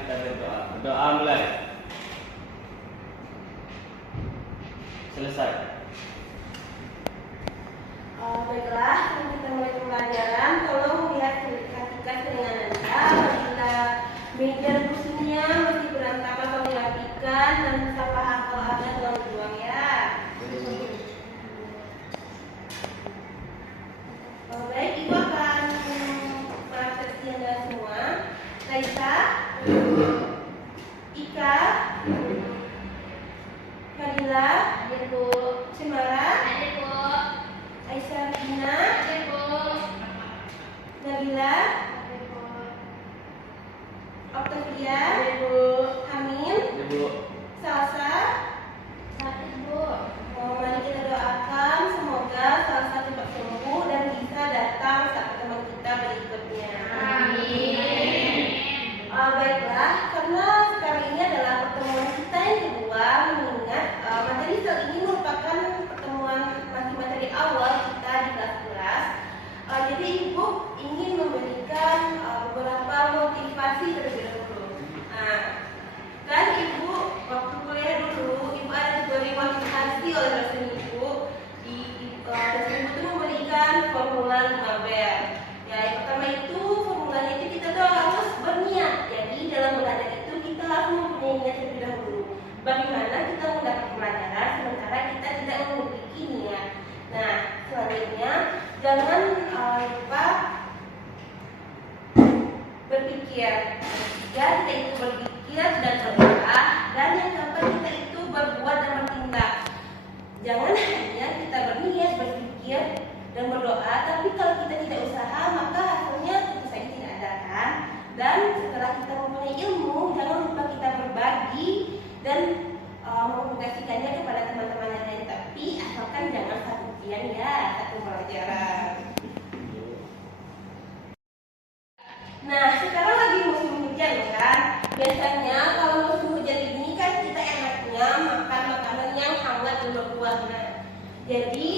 kita berdoa. Berdoa mulai. Selesai. Baiklah, sebelum kita mulai pembelajaran, tolong lihat perhatikan dengan Anda. Apabila meja kursinya masih berantakan, tolong dirapikan dan siapa hafal Anda tolong berjuang ya. Baik, Ibu akan mengapresiasi Anda semua. Raisa, Ika, Fadila, Ibu. Cemara, Ada Bu. Aisyah Rina, Ada Bu. Nabila, Ada Bu. Octavia, Bu. Hamim, Ibu. Salsa. Ada Bu. Mari kita doakan semoga Salsa cepat sembuh dan bisa datang saat pertemuan kita berikutnya. Amin. Baiklah, karena sekarang ini adalah pertemuan kita yang kedua, mengingat materi sel ini merupakan pertemuan masih materi awal kita di kelas-kelas. Jadi Ibu ingin memberikan beberapa motivasi terlebih dahulu. Kan Ibu waktu kuliah dulu, Ibu ada diberi motivasi oleh dosen Ibu. Dosen Ibu itu memberikan formula 5B. Ya, yang pertama itu formulanya itu kita tuh harus berniat. Jadi dalam belajar itu kita harus mempunyai niat terlebih dahulu. Bagaimana kita mendapat pelajaran sementara kita tidak memiliki niat. Nah, selanjutnya jangan lupa berpikir. Ya, kita itu berpikir dan berdoa, dan yang keempat kita itu berbuat dan bertindak. Jangan hanya kita berniat, berpikir dan berdoa, tapi kalau kita tidak usaha maka hasilnya tentu saja tidak ada kan. Dan setelah kita mempunyai ilmu, jangan lupa kita berbagi dan mengaplikasikannya kepada teman-teman yang lain. Tapi asalkan jangan satu ujian ya, satu pelajaran. Nah, sekarang lagi musim hujan kan. Biasanya kalau musim hujan ini kan kita enaknya makan makanan yang hangat dan berwarna. Jadi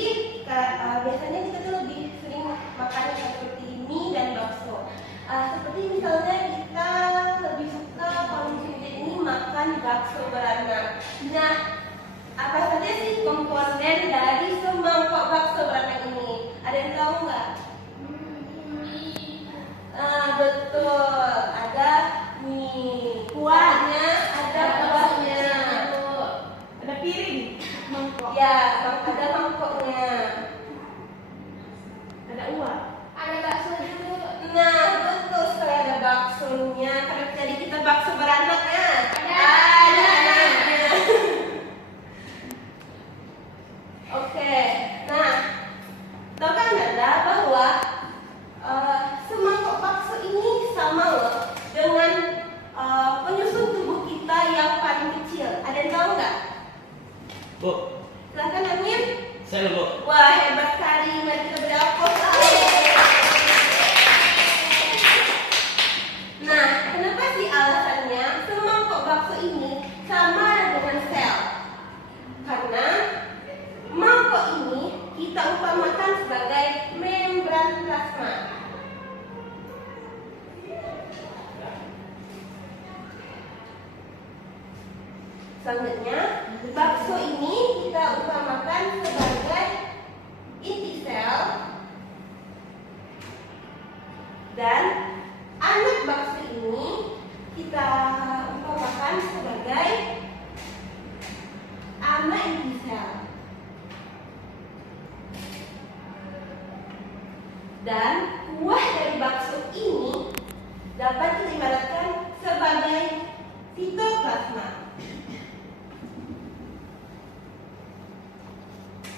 biasanya kita tuh lebih sering makan seperti mie dan bakso. Seperti misalnya kita lebih suka kalau musim hujan ini makan bakso beranak. Nah, apa saja sih komponen dari semangkok bakso beranak ini? Ada yang tahu nggak? Betul, ada mie, kuahnya, ada kuahnya, Ada piring. Mangkok. ya, ada mangkoknya. Ada uang. Ada bakso juga. Nah, betul sekali ada baksonya. Karena jadi kita bakso beranak ya. Ada. Ada anaknya. Oke, nah, tahukah Anda bahwa semangkok bakso ini sama loh dengan penyusun tubuh kita yang paling kecil. Ada yang tahu nggak? Bu. Silahkan Amin. Saya Bu. Wah, hebat sekali. Mari kita beri aplaus. Nah, kenapa sih alasannya semangkok bakso ini sama dengan sel? Karena mangkok ini kita umpamakan sebagai membran plasma. Selanjutnya, bakso ini kita umpamakan sebagai inti sel, dan anak bakso ini kita umpamakan sebagai anak inti sel. Dan kuah dari bakso ini dapat kita ibaratkan sebagai sitoplasma,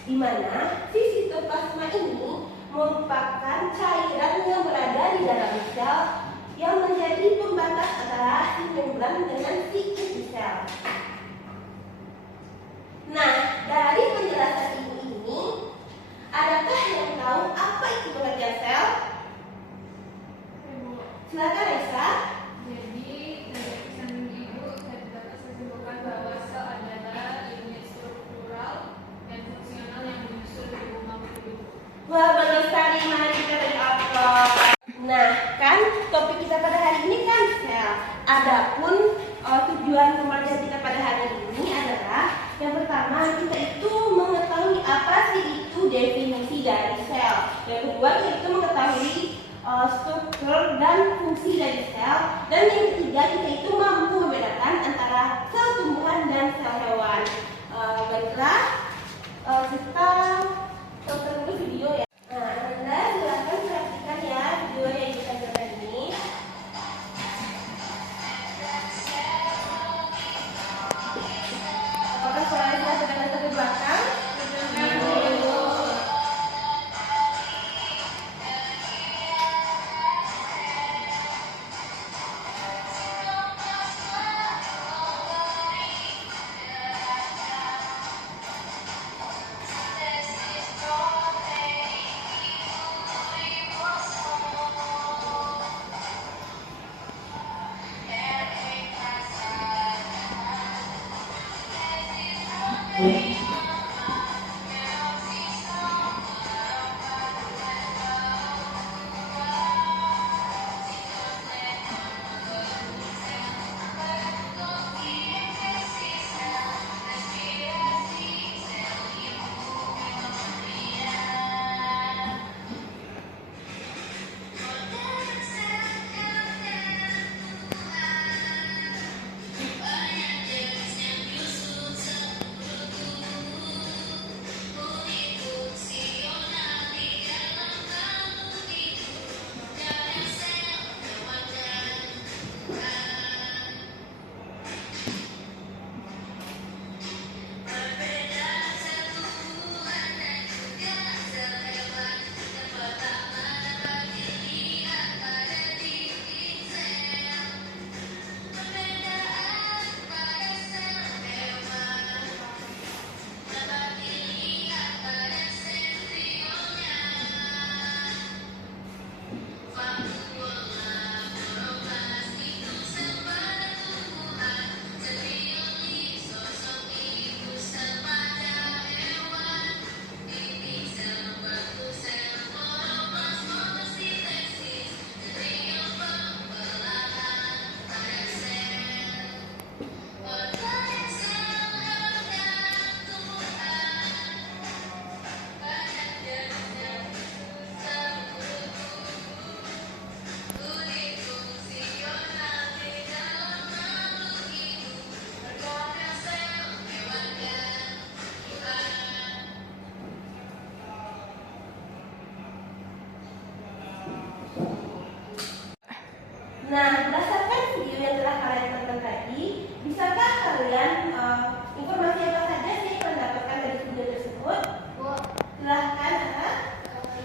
di mana si sitoplasma ini merupakan cairan yang berada di dalam sel yang menjadi pembatas antara si membran dengan si inti sel. Nah, dari penjelasan ibu ini, adakah yang tahu apa itu pengertian sel? Silakan Aisyah. Jadi dari pesan Ibu dapat saya simpulkan bahwa sel adalah unit struktural dan fungsional yang menyusun tubuh makhluk hidup. Wah, benar sekali. Mari kita beri aplaus. Nah, kan topik kita pada hari ini kan Adapun tujuan pembelajaran kita pada hari ini adalah yang pertama kita itu mengetahui apa sih itu definisi dari sel. Yang kedua kita itu mengetahui struktur dan fungsi dari sel. Dan yang ketiga kita itu mampu membedakan antara sel tumbuhan dan sel hewan. Baiklah, kita tonton dulu video ya. Nah, Anda silakan perhatikan ya video yang kita tonton ini. Apakah suaranya sudah datang ke belakang? Nah, berdasarkan video yang telah kalian tonton tadi, bisakah kalian informasi apa saja sih yang kalian dapatkan dari video tersebut? Bu, Silahkan, Ana.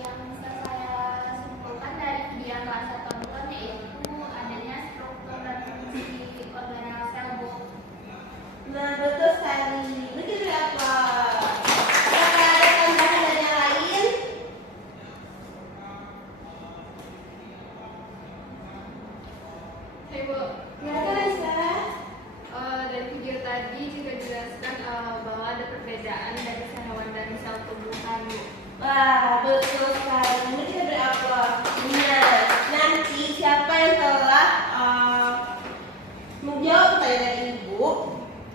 yang bisa saya simpulkan dari video yang telah saya tonton yaitu adanya struktur dan fungsi organel sel, Bu. Nah, betul sekali. Begitu apa? Apakah ada tambahan dan yang lain? Hai, Bu. Silakan, Aisyah. Dari video tadi juga dijelaskan bahwa ada perbedaan dari sel hewan dan sel tumbuhan, Bu. Wah, betul sekali. Ini kita beraplot. Nah, nanti siapa yang telah menjawab pertanyaan dari Ibu,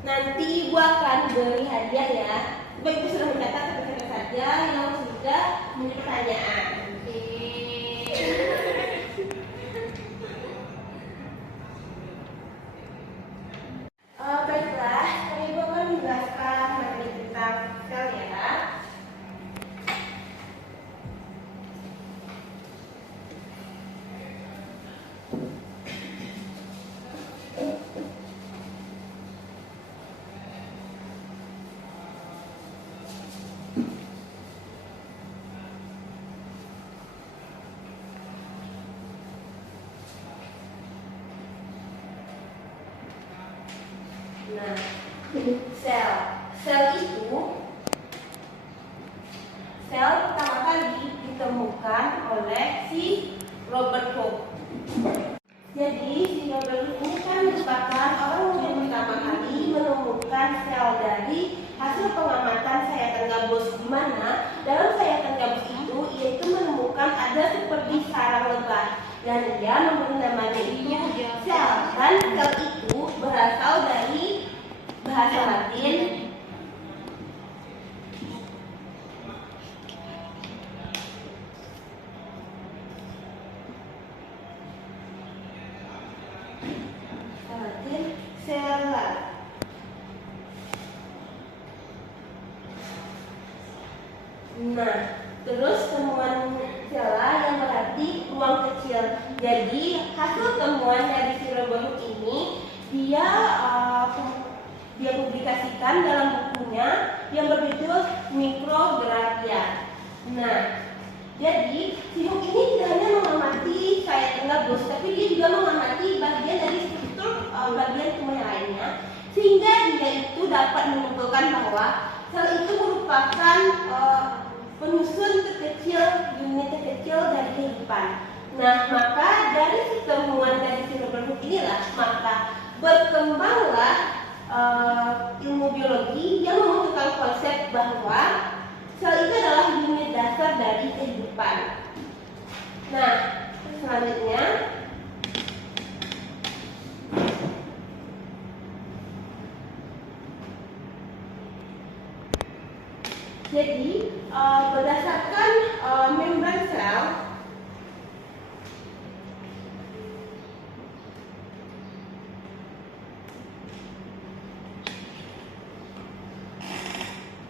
nanti Ibu akan beri hadiah ya. Baik, Ibu sudah mencatat siapa saja yang sudah menjawab pertanyaan. Baiklah, sekarang Ibu akan menjelaskan materi tentang sel ya. Nah, sel itu pertama kali ditemukan oleh si Robert Hooke. Jadi si Robert Hooke ini kan merupakan orang yang pertama kali menemukan sel dari hasil pengamatan sayatan gabus, di mana dalam sayatan gabus itu ia itu menemukan ada seperti sarang lebah dan dia memberi namanya itu sel, dan sel polar. Nah, terus temuan celah yang berarti ruang kecil. Jadi hasil temuan dari si Robert ini dia publikasikan dalam bukunya yang berjudul Micrographia. Nah, jadi Simon ini tidak hanya mengamati sayap gabus, tapi dia juga mengamati bagian dari struktur bagian tubuh yang lainnya, sehingga dia itu dapat menyimpulkan bahwa sel itu merupakan penyusun terkecil, unit terkecil dari kehidupan. Nah, maka dari temuan dari si Robert Hooke inilah maka berkembanglah ilmu biologi yang membutuhkan konsep bahwa sel itu adalah unit dasar dari kehidupan. Nah, selanjutnya jadi berdasarkan membran sel,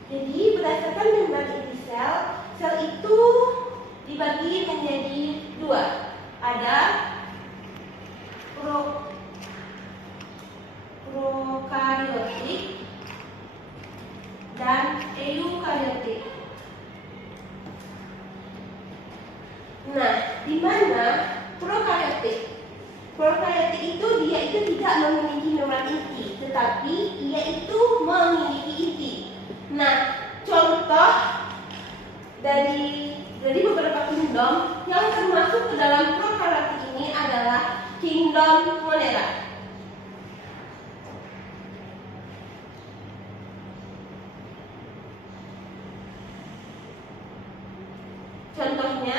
inti sel, sel itu dibagi menjadi dua. Ada prokariotik dan eukariotik. Nah, di mana prokariotik itu dia itu tidak memiliki membran inti, tetapi ia itu memiliki inti. Nah, contoh dari beberapa kingdom yang termasuk ke dalam prokaryotik ini adalah kingdom Monera. Contohnya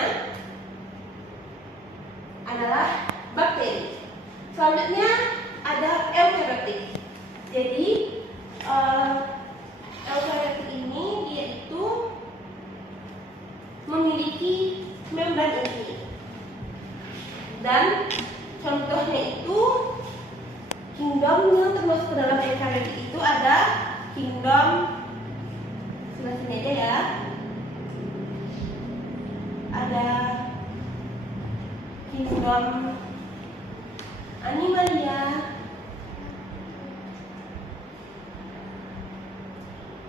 adalah bakteri. Selanjutnya ada eukaryotik. Jadi eukaryotik ini dia itu memiliki membran inti. Dan contohnya itu kingdom yang termasuk ke dalam eukaryotik itu ada kingdom sebelah sini aja ya. Ada kingdom Animalia,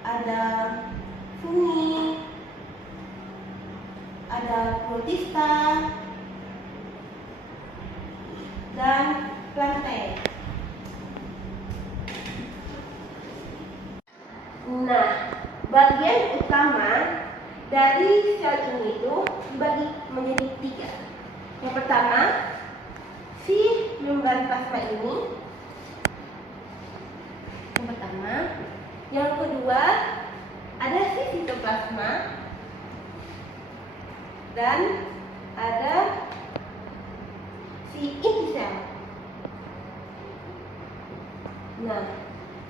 ada fungi, ada protista, dan plantae. Nah, bagian utama dari sel ini itu dibagi menjadi tiga. Yang pertama, si membran plasma ini. Yang pertama, yang kedua ada si sitoplasma, dan ada si inti sel. Nah,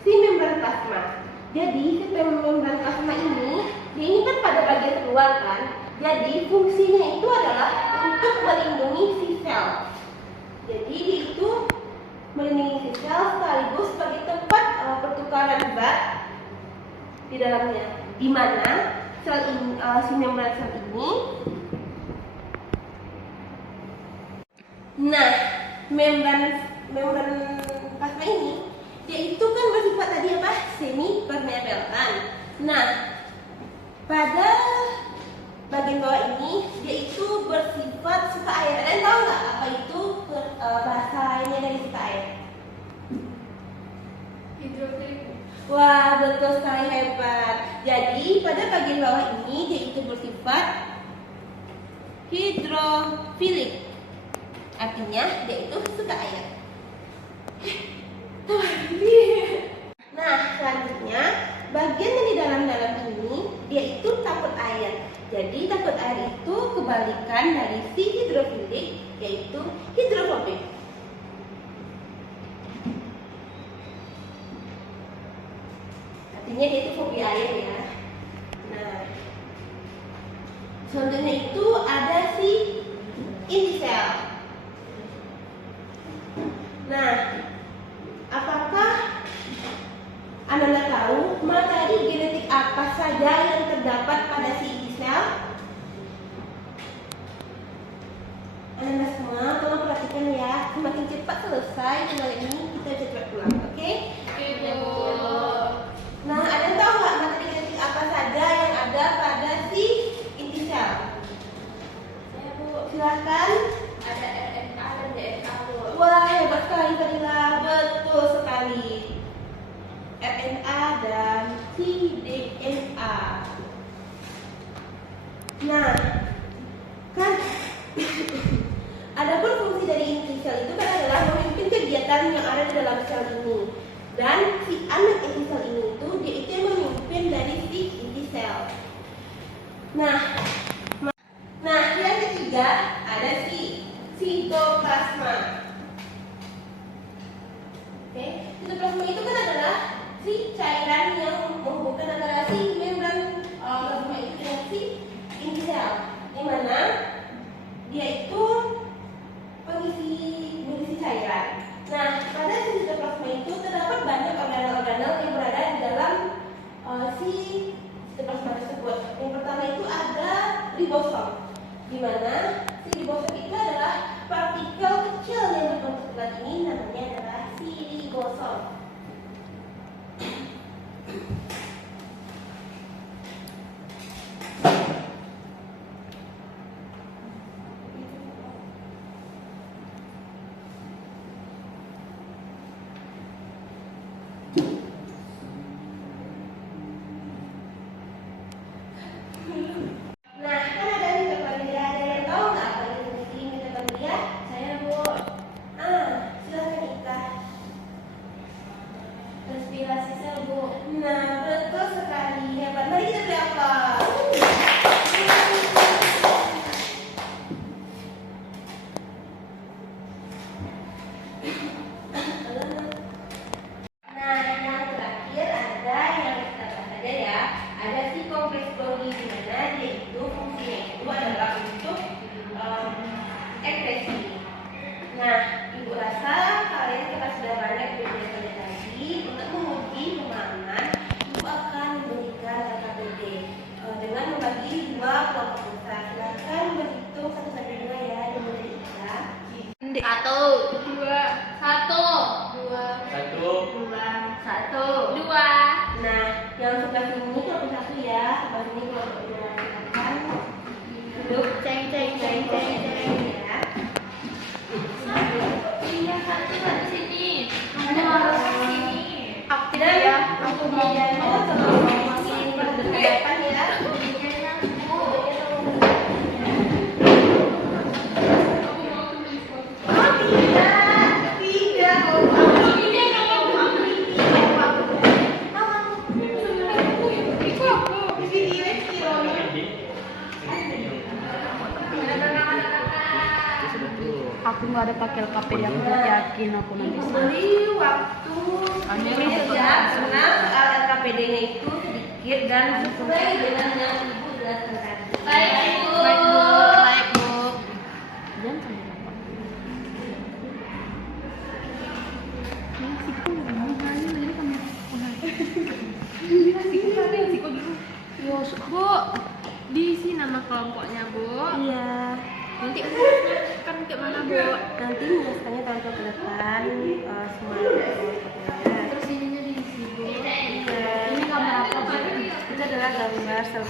si membran plasma. Jadi si membran plasma ini kan pada bagian luar kan. Jadi fungsinya itu adalah untuk melindungi si sel. Jadi itu melindungi si sel sekaligus sebagai tempat pertukaran zat di dalamnya. Di mana sel ini, si membran sel ini. Nah, membran plasma ini dia itu kan bersifat tadi apa? Semi permeabel kan. Nah, pada bagian bawah ini dia itu bersifat suka air. Kalian tahu nggak apa itu bahasa lainnya dari suka air? Hidrofilik. Wah, betul sekali, hebat. Jadi pada bagian bawah ini dia itu bersifat hidrofilik. Artinya dia itu suka air. Nah, selanjutnya bagian yang di dalam ini dia itu takut air. Jadi takut air itu kebalikan dari si hidrofilik, yaitu hidrofobik. Artinya dia itu fobia air ya. Nah, selanjutnya itu ada si inti sel. Nah, apakah saja yang terdapat pada si inisial? Anak-anak semua, tolong perhatikan ya. Semakin cepat selesai tinggal ini kita cepat pulang, oke? Oke, Bu. Nah, ada tahu nggak materi apa saja yang ada pada si inisial? Saya, Bu. Silakan. Ada RNA dan DNA, Bu. Wah, hebat sekali Fadila. Betul sekali. RNA dan DNA. Nah, kan adapun fungsi dari inti sel itu kan adalah memimpin kegiatan yang ada di dalam sel ini. Dan si anak inti sel ini itu dia itu yang memimpin dari si inti sel. Nah, yang ketiga ada si sitoplasma. Oke, sitoplasma itu kan adalah si cairan yang menghubungkan antara si membran plasma itu dengan si inti sel, di mana dia itu mengisi cairan. Nah, pada si sitoplasma itu terdapat banyak organel-organel yang berada di dalam si sitoplasma tersebut. Yang pertama itu ada ribosom, di mana si ribosom itu adalah partikel kecil yang berbentuk bulat ini namanya adalah si ribosom. Nah, kan ada mitokondria. Ada yang tahu nggak apa itu fungsi mitokondria? Saya, Bu. Silakan Ika. Respirasi sel, Bu. Nah, betul sekali. Hebat. Mari kita beri aplaus. Nah, yang terakhir ada yang kita bahas saja ya. Ada si kompleks Golgi, di mana dia itu fungsinya itu adalah untuk ekspresi. Nah, Ibu rasa kalian kita sudah banyak belajar tadi. Untuk menguji pemahaman, Ibu akan memberikan LKPD dengan membagi dua kelompok besar. Silakan berhitung 1 sampai 2 ya, dimulai kita. 1, 2, 1, 2, Satu. 1, 2. Nah, yang sebelah sini kelompok 1 ya, sebelah sini kelompok 2. Silakan duduk, Ceng, ceng, ceng, ceng, ceng. ya. Iya, 1 di sini. Kamu harus ke sini. Aktif Dan ya. aku medianya tolong makin berdekatan ya. Medianya, Bu. Oh tidak. Aku nggak ada pakai LKPD, aku udah yakin aku nanti Beri waktu ya, karena soal LKPD-nya itu sedikit dan sesuai dengan yang Ibu jelaskan tadi. Baik, Bu. Baik Bu, baik Bu. Jangan sampai lupa. Ini siku ini kamera. Siku dulu. Yo, Bu. Diisi nama kelompoknya, Bu. Iya. Nanti kan ke mana, Bu? Nanti biasanya tampil ke depan semua kelompoknya. Terus ininya diisi, Bu. Iya. Ini gambar apa, Bu? Itu adalah gambar sel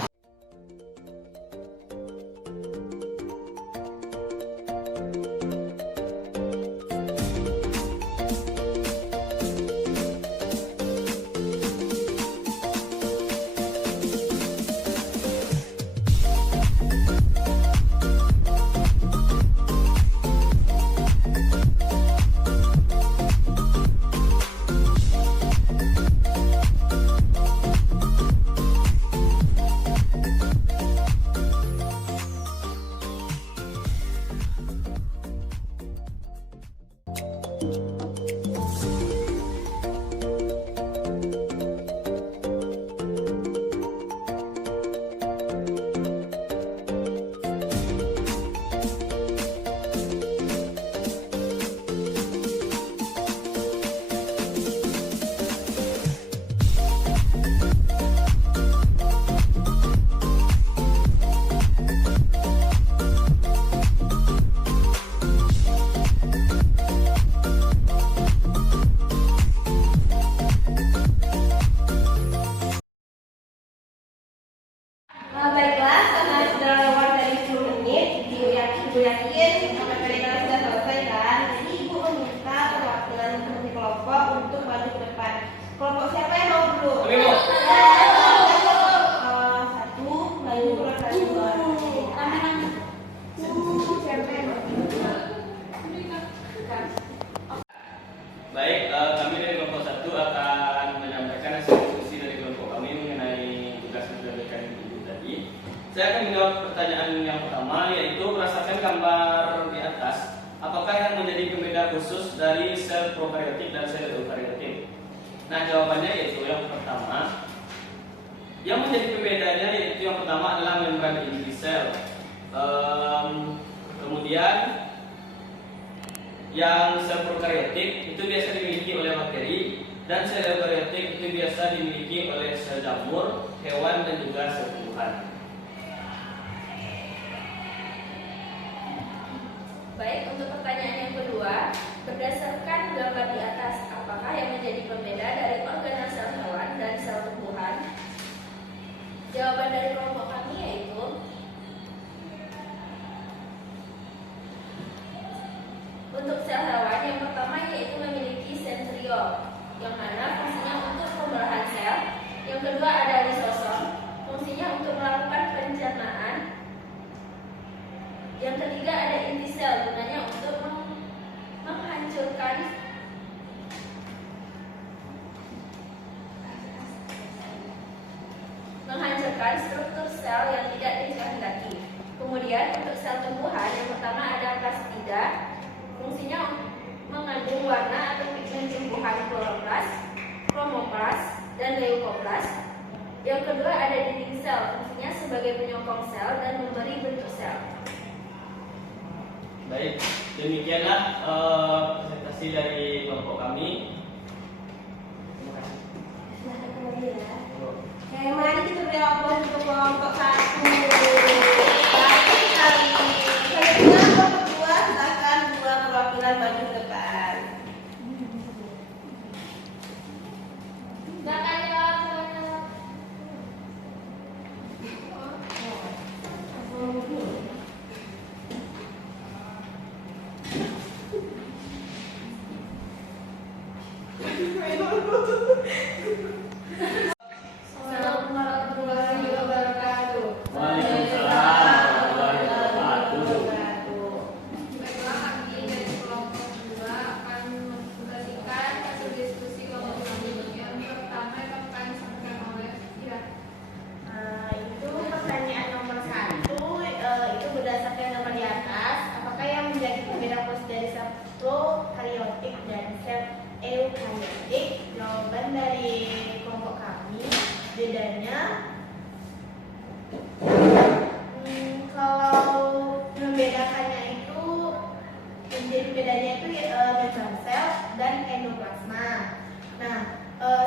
akan menyampaikan hasil diskusi dari kelompok kami mengenai tugas yang diberikan ibu tadi. Saya akan menjawab pertanyaan yang pertama, yaitu berdasarkan gambar di atas, apakah yang menjadi pembeda khusus dari sel prokaryotik dan sel eukaryotik? Nah, jawabannya yaitu yang pertama. Yang menjadi pembedanya yaitu yang pertama adalah membran inti sel. Kemudian yang sel prokaryotik itu biasa dimiliki oleh bakteri, dan sel eukaryotik itu biasa dimiliki oleh sel jamur, hewan, dan juga sel tumbuhan. Baik, untuk pertanyaan yang kedua, berdasarkan gambar di atas, apakah yang menjadi pembeda dari organel sel hewan dan sel tumbuhan? Jawaban dari kelompok kami yaitu untuk sel hewan yang pertama yaitu memiliki sentriol, yang mana fungsinya untuk pembelahan sel. Yang kedua ada lisosom, fungsinya untuk melakukan pencernaan. Yang ketiga ada inti sel, gunanya untuk menghancurkan struktur sel yang tidak dikehendaki. Kemudian untuk sel tumbuhan yang pertama ada plastida, fungsinya mengandung warna atau pigmen tumbuhan kloroplas, kromoplas, dan leukoplas. Yang kedua ada dinding sel, fungsinya sebagai penyokong sel dan memberi bentuk sel. Baik, demikianlah presentasi dari kelompok kami. Terima kasih. Silahkan kembali ya. Oke, mari kita beri aplaus untuk kelompok 1. Baik sekali. Selanjutnya kelompok 2, silakan dua perwakilan maju ke depan. Silakan jawab, silakan jawab. Assalamualaikum warahmatullahi wabarakatuh. Waalaikumsalam warahmatullahi wabarakatuh. Baiklah, kami dari kelompok 2 akan mempresentasikan hasil diskusi kelompok kami. Yang pertama yang akan disampaikan oleh Itu pertanyaan nomor 1, itu berdasarkan gambar di atas, apakah yang menjadi pembeda khusus dari sel prokaryotik dan sel eukaryotik? Jawaban dari kelompok kami, bedanya kalau membedakannya itu menjadi bedanya itu membran sel dan endoplasma. Nah,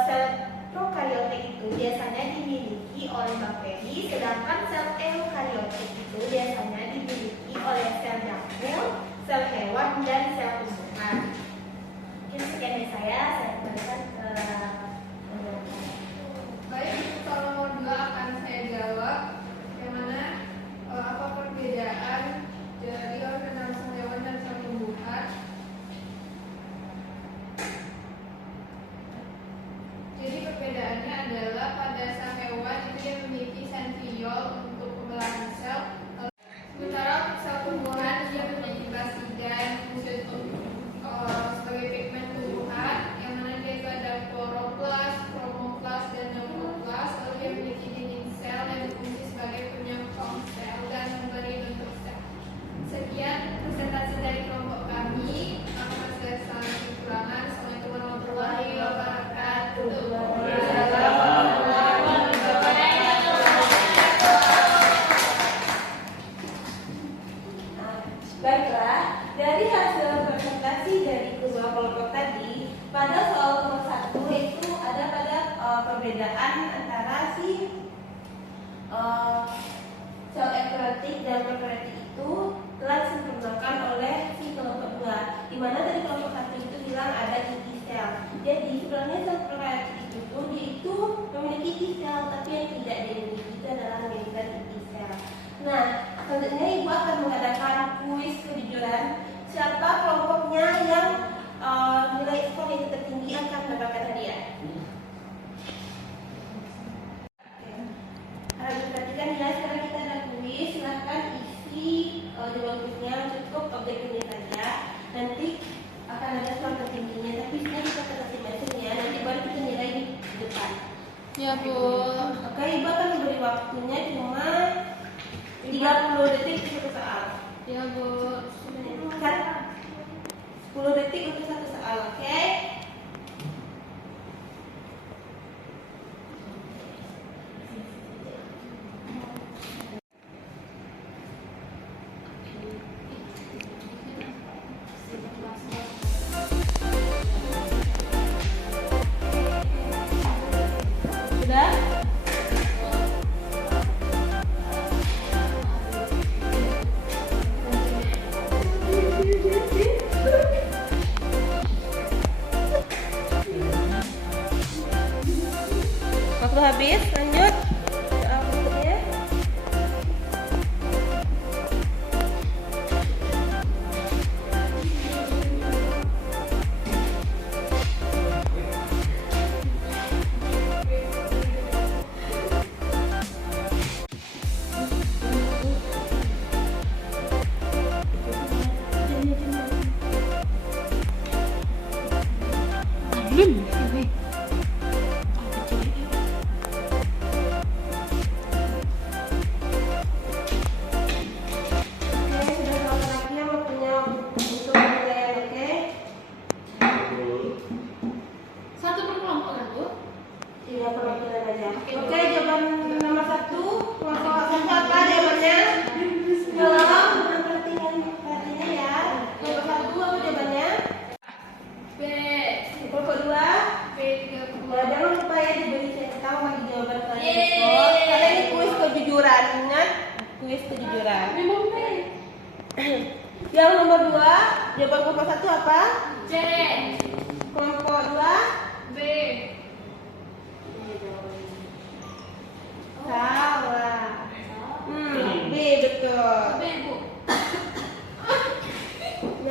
sel prokaryotik itu biasanya dimiliki oleh bakteri, sedangkan sel eukaryotik itu biasanya dimiliki oleh sel jamur, sel hewan, dan sel tumbuhan. Mungkin sekian dari saya kembalikan ke Baik, soal nomor 2 akan saya jawab. Yang mana apa perbedaan dari organel sel hewan dan sel tumbuhan? Jadi perbedaannya adalah pada sel hewan itu dia memiliki sentriol untuk pembelahan sel. Sementara untuk sel tumbuhan dia memiliki plastida yang fungsi sebagai pigmen tumbuhan, yang mana dia itu ada kloroplas, kromoplas, dan leukoplas. Lalu dia memiliki dinding sel yang berfungsi sebagai penyokong sel dan memberi bentuk sel. Sekian presentasi dari kelompok kami. Apakah saya salah kekurangan? Assalamualaikum warahmatullahi wabarakatuh. Baiklah, dari hasil presentasi dari kedua kelompok tadi, pada soal nomor 1 itu ada pada perbedaan antara si sel eukaryotik dan prokaryotik itu telah disempurnakan oleh si kelompok 2, di mana dari kelompok 1 itu bilang ada inti sel. Jadi sebenarnya sel prokaryotik itu dia itu memiliki inti sel, tapi yang tidak dimiliki itu adalah membran inti sel. Nah, selanjutnya Ibu akan mengadakan kuis kejujuran. Siapa kelompoknya yang nilai skor yang tertinggi akan mendapatkan hadiah. Harus diperhatikan ya, sekarang kita ada kuis. Silahkan isi jawaban kuisnya, cukup objeknya saja. Nanti akan ada skor tertingginya, tapi isinya kita terkasih mesinnya. Nanti baru Iya, Bu. Oke, Ibu akan memberi waktunya cuma 30 detik untuk satu soal. Iya, Bu. 10 detik untuk satu soal, oke? Sudah? Waktu habis, lanjut. Soal berikutnya. Oke, sudah soal terakhir waktunya untuk penilaian, oke? Satu per kelompok kan, Bu? Iya, perwakilan aja. Oke, jawaban nomor 1. Kelompok satu apa jawabannya? Tolong perhatikan ya. Kelompok 1 apa jawabannya? B. Kelompok 2. B 30. Ya, jangan lupa ya diberi saya tahu bagi jawaban kalian. Yeay. Karena ini kuis kejujuran, ingat? Kuis kejujuran. Memang B. Yang nomor 2, jawaban kelompok 1 apa? C. Kelompok 2. B. Salah. B betul. B, Bu.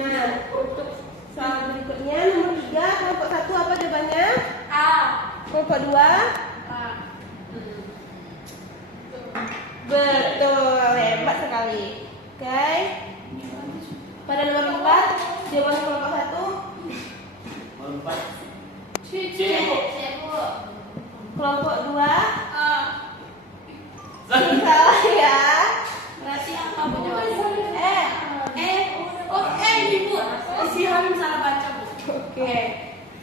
Nah, untuk soal berikutnya nomor 3, kelompok 1 apa jawabannya? A. Kelompok 2. A. Betul, hebat sekali. Oke. Pada nomor 4, jawaban kelompok 1. Nomor 4. C. C. C, Bu. Kelompok 2. A. Salah ya. Berarti apa, Bu? jawabannya? Oh, ini, Bu. Si Hamim salah baca, Bu. Oke.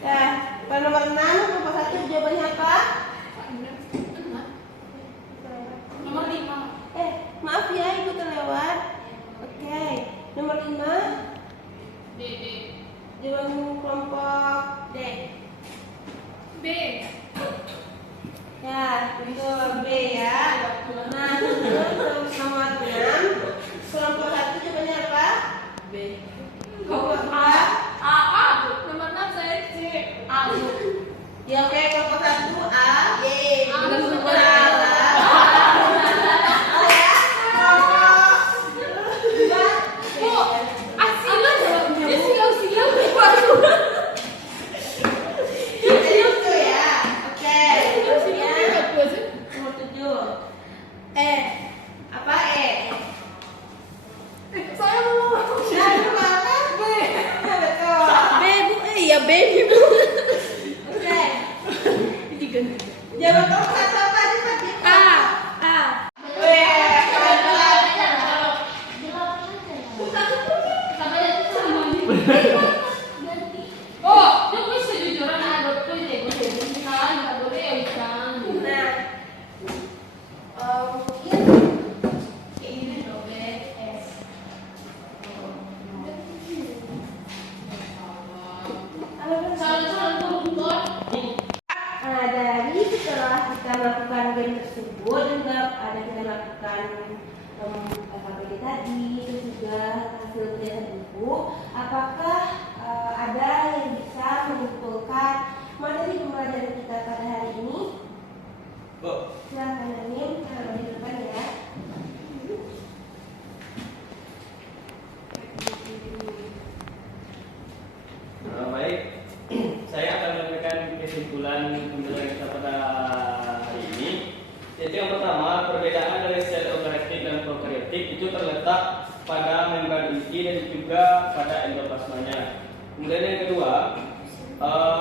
Nah, pada nomor 6, kelompok 1 jawabannya apa? Nomor 5. Maaf ya, Ibu terlewat. Oke. Nomor 5, D. D. jawaban kelompok D. B. Ya, betul B ya. Nah, terus nomor 6, kelompok 1 jawabannya apa? B. Kelompok 2. A. A. Nomor 6 saya C. A. Ya oke, kelompok 1 A. Yeay, A, betul betul. salah. Ya, kelompok 2. Bu, asli lo jawabnya. Dia silau-silau. Itu ya. Oke. Kemudian nomor 7. Apa E? Saya mau. Nah, itu apa? B. Betul. B, Bu. Ya B, Bu. Oke. Jawaban kelompok 1 apa? Cepat. A. A. Weh, pelan-pelan. Oh, dia kuis kejujuran ada kuis deh, kuis deh. Salah nggak boleh ya, Ikan. Nah, mungkin Kayak gini dong, B, S. Salah turun. dari setelah kita melakukan game tersebut juga ada kita melakukan KPD tadi, terus juga hasil penjelasan ibu. Apakah ada yang bisa menyimpulkan materi pembelajaran kita pada hari ini? Bu. Silahkan Amin, di depan ya. Baik, saya akan memberikan kesimpulan pembelajaran kita pada hari ini. Yaitu yang pertama, perbedaan dari sel eukariotik dan prokariotik itu terletak pada membran inti dan juga pada endoplasmanya. Kemudian yang kedua,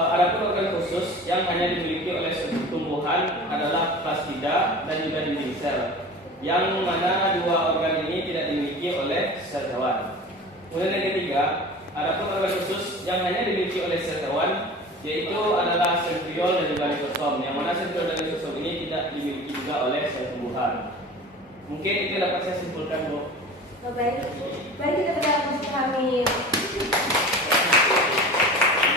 ada organ khusus yang hanya dimiliki oleh sebuah tumbuhan tumbuhan adalah plastida dan juga dinding sel, yang mana dua organ ini tidak dimiliki oleh sel hewan. Kemudian yang ketiga, ada pun organ khusus yang hanya dimiliki oleh sel hewan, yaitu adalah sentriol dan juga lisosom, yang mana sentriol dan lisosom ini tidak dimiliki juga oleh sel tumbuhan. Mungkin itu dapat saya simpulkan, Bu. Baik, kita sudah memahami.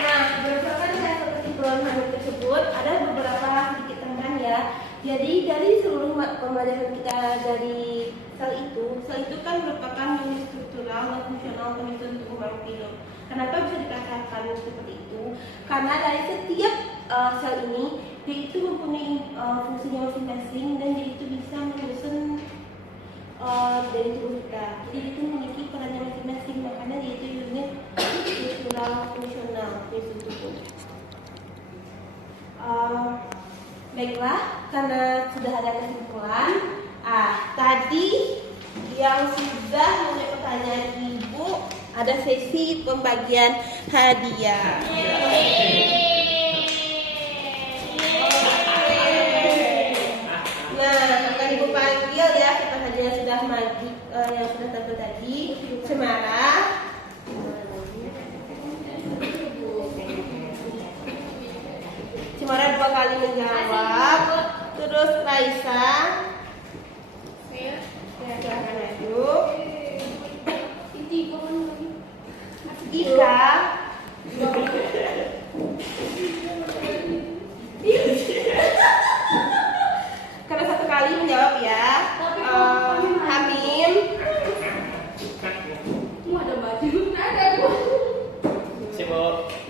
Nah, berdasarkan hasil kesimpulan tersebut, ada beberapa sedikit tambahan ya. Jadi dari seluruh pembelajaran kita dari sel itu kan merupakan unit struktural dan fungsional penyusun tubuh makhluk hidup. Kenapa bisa dikatakan seperti itu? Karena dari setiap sel ini dia itu mempunyai fungsinya masing-masing dan dia itu bisa menyusun dari tubuh kita. Jadi itu memiliki perannya masing-masing, makanya dia itu unit struktural fungsional penyusun tubuh. Baiklah, karena sudah ada kesimpulan. Tadi yang sudah menjawab pertanyaan Ibu, ada sesi pembagian hadiah. Nah, akan Ibu panggil ya siapa saja yang sudah maju, yang sudah tampil tadi. Semara, Cemara 2 kali menjawab. Terus Raisa, silahkan maju. Ika, karena 1 kali menjawab ya. Hamim,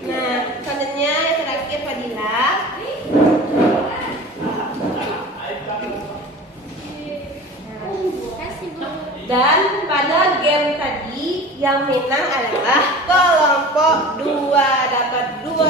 nah selanjutnya yang terakhir Fadila. Dan pada game tadi yang menang adalah kelompok 2, dapat 2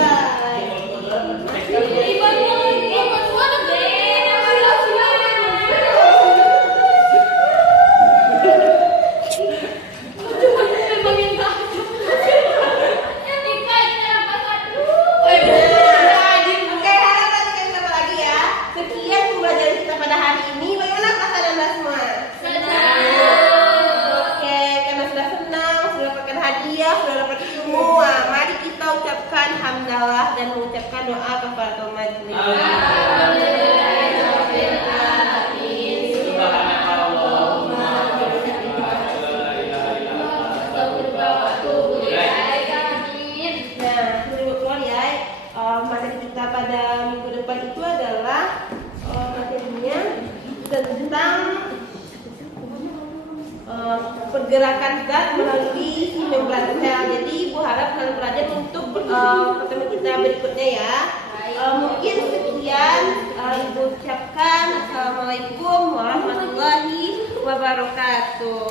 Sekian pembelajaran kita pada hari ini. Bagaimana perasaan Anda semua? Oke, karena sudah senang, sudah dapatkan hadiah, sudah dapat ilmu. Mari kita ucapkan hamdalah dan mengucapkan doa kafaratul majlis. Materi kita pada minggu depan itu adalah materinya tentang pergerakan zat melalui si membran sel. Jadi Ibu harap kalian belajar untuk pertemuan kita berikutnya ya. Mungkin sekian Ibu ucapkan. Assalamualaikum warahmatullahi wabarakatuh.